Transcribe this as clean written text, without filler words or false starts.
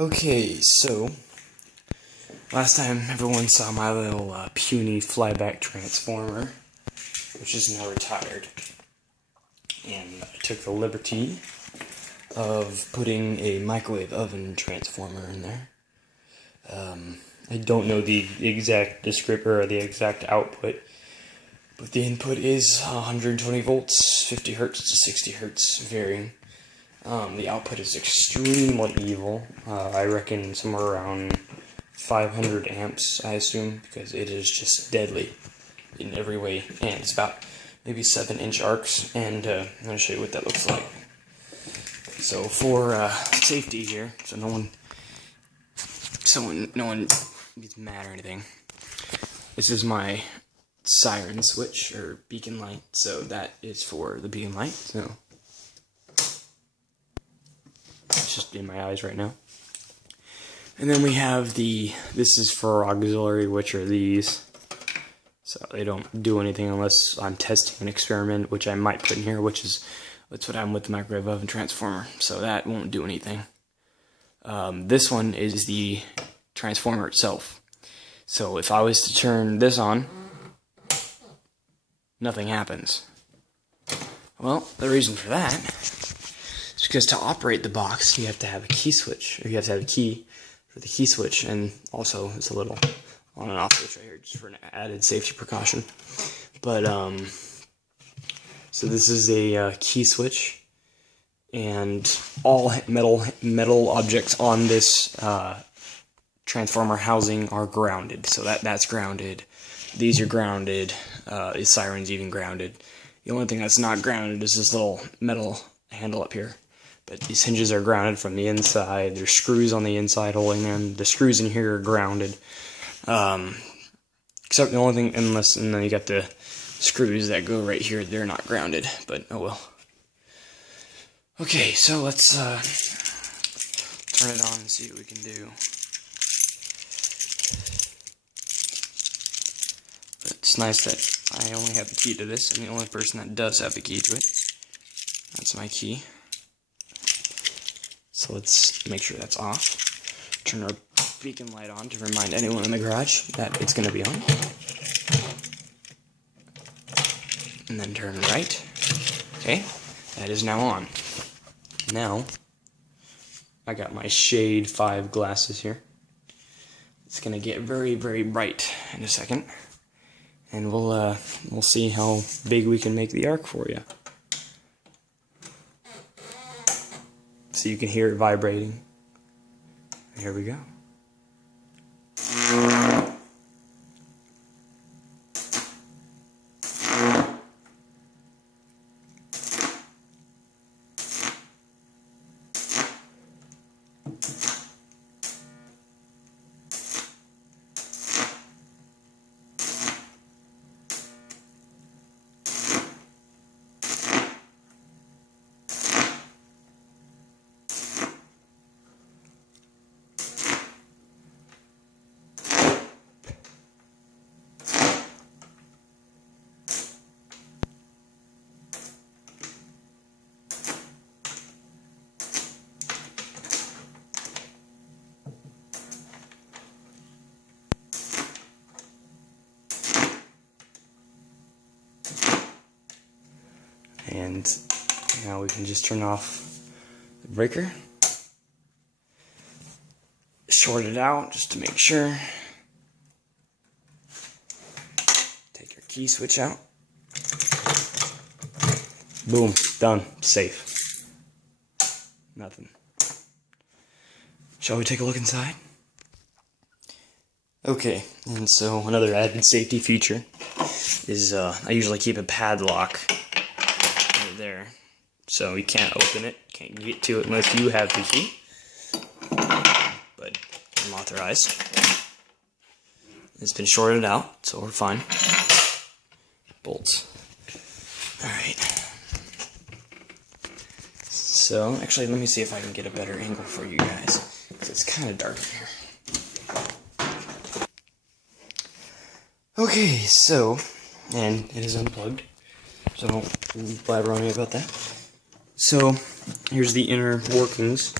Okay, so last time everyone saw my little puny flyback transformer, which is now retired, and I took the liberty of putting a microwave oven transformer in there. I don't know the exact descriptor or the exact output, but the input is 120 volts, 50 hertz to 60 hertz, varying. The output is extremely evil. I reckon somewhere around 500 amps, I assume, because it is just deadly in every way. And it's about maybe 7-inch arcs, and I'm going to show you what that looks like. So for safety here, so no one gets mad or anything, this is my siren switch, or beacon light, so that is for the beacon light, so it's just in my eyes right now. And then we have this is for auxiliary, which are these. So they don't do anything unless I'm testing an experiment, which I might put in here, that's what I'm with the microwave oven transformer. So that won't do anything. This one is the transformer itself. So if I was to turn this on, nothing happens. Well, the reason for that is because to operate the box, you have to have a key switch, or you have to have a key for the key switch, and also it's a little on and off switch right here, just for an added safety precaution. But so this is a key switch, and all metal objects on this transformer housing are grounded. So that's grounded. These are grounded. The siren's even grounded. The only thing that's not grounded is this little metal handle up here. But these hinges are grounded from the inside. There's screws on the inside holding them. The screws in here are grounded. Except the only thing, and then you got the screws that go right here. They're not grounded, but oh well. Okay, so let's turn it on and see what we can do. But it's nice that I only have the key to this. I'm the only person that does have the key to it. That's my key. So let's make sure that's off. Turn our beacon light on to remind anyone in the garage that it's going to be on. And then turn right. Okay, that is now on. Now, I got my Shade 5 glasses here. It's going to get very, very bright in a second. And we'll see how big we can make the arc for you. So you can hear it vibrating. Here we go. And now we can just turn off the breaker. Short it out just to make sure. Take your key switch out. Boom, done, safe. Nothing. Shall we take a look inside? Okay, and so another added safety feature is I usually keep a padlock there, so you can't open it, can't get to it unless you have the key, but I'm authorized. It's been shorted out, so we're fine. Bolts. Alright. So, actually, let me see if I can get a better angle for you guys, because it's kind of dark in here. Okay, so, and it is unplugged. So don't blabber on me about that. So here's the inner workings